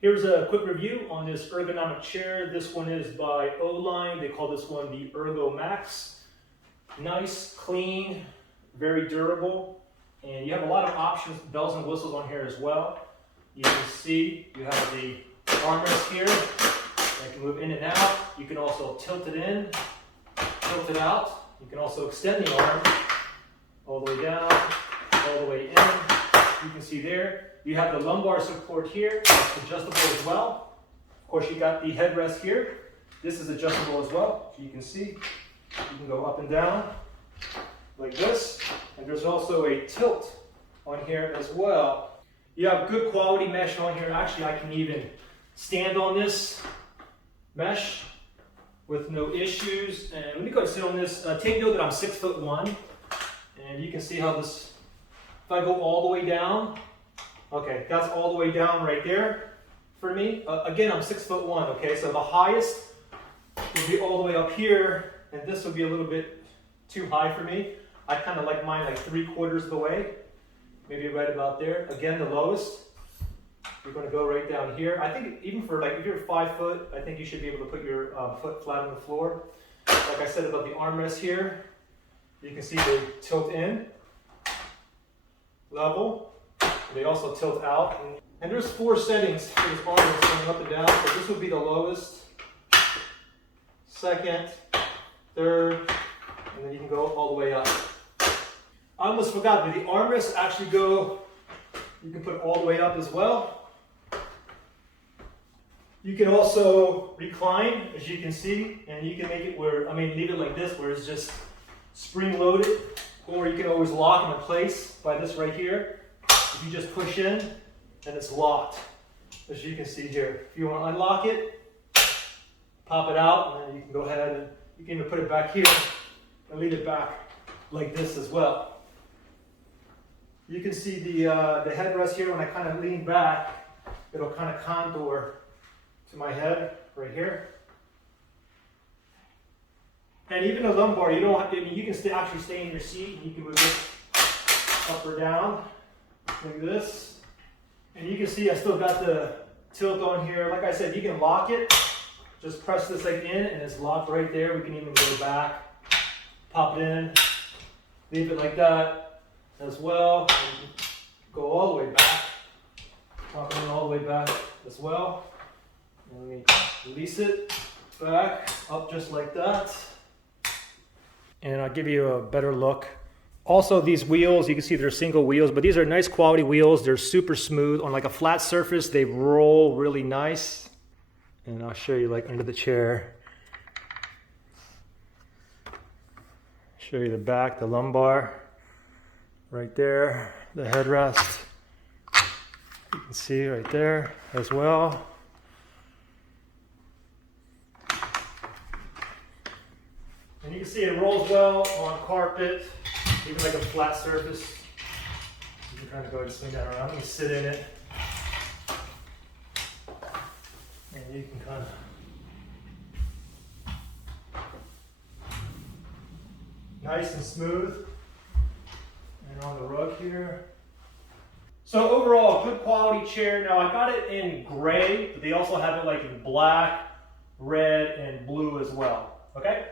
Here's a quick review on this ergonomic chair. This one is by Oline. They call this one the ErgoMax. Nice, clean, very durable, and you have a lot of options, bells and whistles on here as well. You can see you have the armrest here that can move in and out. You can also tilt it in, tilt it out. You can also extend the arm all the way down, all the way in. You can see there. You have the lumbar support here, that's adjustable as well. Of course, you got the headrest here. This is adjustable as well. So you can see, you can go up and down like this. And there's also a tilt on here as well. You have good quality mesh on here. Actually, I can even stand on this mesh with no issues. And let me go ahead and sit on this. Take note that I'm 6'1", and you can see how this, if I go all the way down, okay, that's all the way down right there for me. Again, I'm 6'1", okay, so the highest would be all the way up here, and this would be a little bit too high for me. I kind of like mine like 3/4 of the way, maybe right about there. Again, the lowest, you're going to go right down here. I think even for like, if you're 5 foot, I think you should be able to put your foot flat on the floor. Like I said about the armrest here, you can see they tilt in, level. They also tilt out. And there's 4 settings for this armrest going up and down. So this would be the lowest, second, third, and then you can go all the way up. I almost forgot, but the armrests actually go, you can put it all the way up as well. You can also recline, as you can see, and you can make it where, leave it like this, where it's just spring loaded, or you can always lock in place by this right here. If you just push in, and it's locked, as you can see here. If you want to unlock it, pop it out, and then you can go ahead and you can even put it back here and leave it back like this as well. You can see the headrest here. When I kind of lean back, it'll kind of contour to my head right here. And even the lumbar, you don't have to, you can actually stay in your seat, and you can move it up or down like this. And you can see I still got the tilt on here. Like I said, you can lock it. Just press this like in, and it's locked right there. We can even go back, pop it in, leave it like that as well. And go all the way back, pop it in all the way back as well. And let me release it back up just like that. And I'll give you a better look. Also, these wheels, you can see they're single wheels, but these are nice quality wheels. They're super smooth. On like a flat surface, they roll really nice. And I'll show you like under the chair. Show you the back, the lumbar, right there, the headrest. You can see right there as well. And you can see it rolls well on carpet, even like a flat surface. You can kind of go ahead and swing that around. Let me sit in it. And you can kind of, nice and smooth. And on the rug here. So overall, good quality chair. Now I got it in gray, but they also have it like in black, red, and blue as well. Okay?